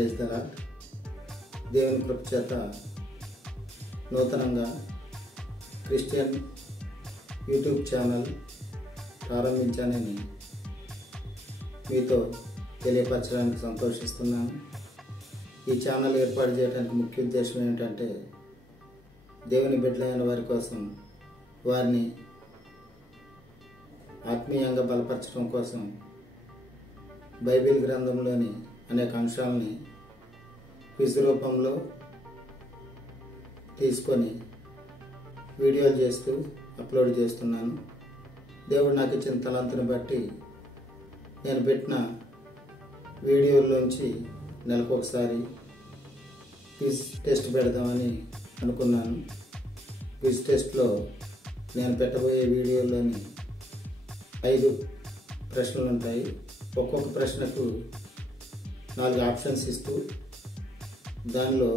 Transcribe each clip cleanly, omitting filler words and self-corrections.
Praise the lord. దేవుని కృప చేత నూతనంగా క్రిస్టియన్ యూట్యూబ్ ఛానల్ ప్రారంభించానని మీతో తెలియపరచడానికి సంతోషిస్తున్నాను. ఈ ఛానల్ ఏర్పాటు చేయడానికి ముఖ్య ఉద్దేశం ఏంటంటే దేవుని బిడ్డలైన వారి కోసం వారిని ఆత్మీయంగా బలపరచడం కోసం బైబిల్ గ్రంథంలోని అనేక అంశాలని క్విజ్ రూపంలో తీసుకొని వీడియోలు చేస్తూ అప్లోడ్ చేస్తున్నాను. దేవుడు నాకు ఇచ్చిన తలాంతుని బట్టి నేను పెట్టిన వీడియోల్లోంచి నెలకొకసారి క్విజ్ టెస్ట్ పెడదామని అనుకున్నాను. క్విజ్ టెస్ట్లో నేను పెట్టబోయే వీడియోలోని 5 ప్రశ్నలు ఉంటాయి. ఒక్కొక్క ప్రశ్నకు 4 ఆప్షన్స్ ఇస్తూ దానిలో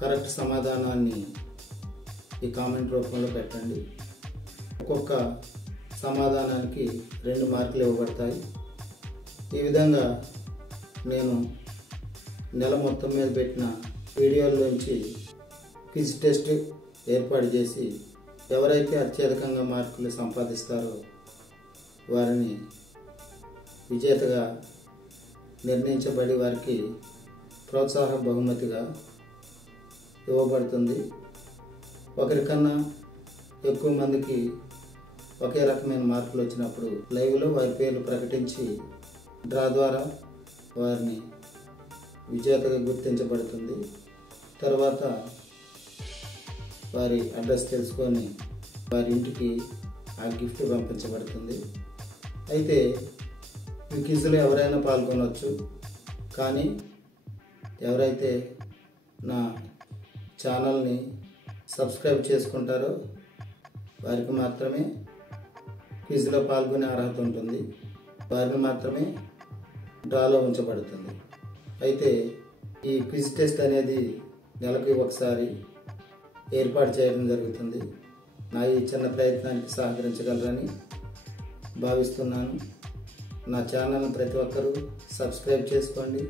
కరెక్ట్ సమాధానాన్ని ఈ కామెంట్ రూపంలో పెట్టండి. ఒక్కొక్క సమాధానానికి 2 మార్కులు ఇవ్వబడతాయి. ఈ విధంగా నేను నెల మొత్తం మీద పెట్టిన వీడియోల్లోంచి క్విజ్ టెస్ట్ ఏర్పాటు చేసి ఎవరైతే అత్యధికంగా మార్కులు సంపాదిస్తారో వారిని విజేతగా నిర్ణయించబడి వారికి ప్రోత్సాహ బహుమతిగా ఇవ్వబడుతుంది. ఒకరికన్నా ఎక్కువ మందికి ఒకే రకమైన మార్కులు వచ్చినప్పుడు లైవ్లో వారి పేర్లు ప్రకటించి డ్రా ద్వారా వారిని విజేతగా గుర్తించబడుతుంది. తర్వాత వారి అడ్రస్ తెలుసుకొని వారి ఇంటికి ఆ గిఫ్ట్ పంపించబడుతుంది. అయితే ఈ క్విజ్లో ఎవరైనా పాల్గొనవచ్చు, కానీ ఎవరైతే నా ఛానల్ని సబ్స్క్రైబ్ చేసుకుంటారో వారికి మాత్రమే క్విజ్లో పాల్గొనే అర్హత ఉంటుంది. వారిని మాత్రమే డ్రాలో ఉంచబడుతుంది. అయితే ఈ క్విజ్ టెస్ట్ అనేది నెలకి ఒకసారి ఏర్పాటు చేయడం జరుగుతుంది. నా ఈ చిన్న ప్రయత్నానికి సహకరించగలరని భావిస్తున్నాను. నా ఛానల్ని ప్రతి ఒక్కరూ సబ్స్క్రైబ్ చేసుకోండి.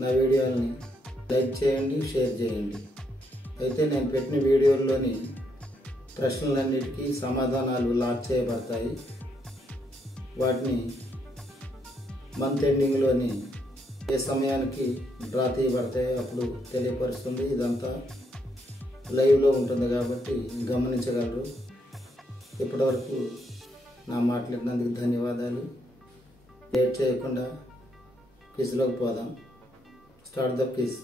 నా వీడియోని లైక్ చేయండి, షేర్ చేయండి. అయితే నేను పెట్టిన వీడియోల్లోని ప్రశ్నలన్నిటికీ సమాధానాలు లాక్ చేయబడతాయి. వాటిని మంత్ ఎండింగ్లోని ఏ సమయానికి డ్రా తీయబడతాయో అప్పుడు తెలియపరుస్తుంది. ఇదంతా లైవ్లో ఉంటుంది కాబట్టి గమనించగలరు. ఇప్పటివరకు నా మాట్లాడినందుకు ధన్యవాదాలు. లేట్ చేయకుండా క్విజ్లోకి పోదాం. Start the quiz.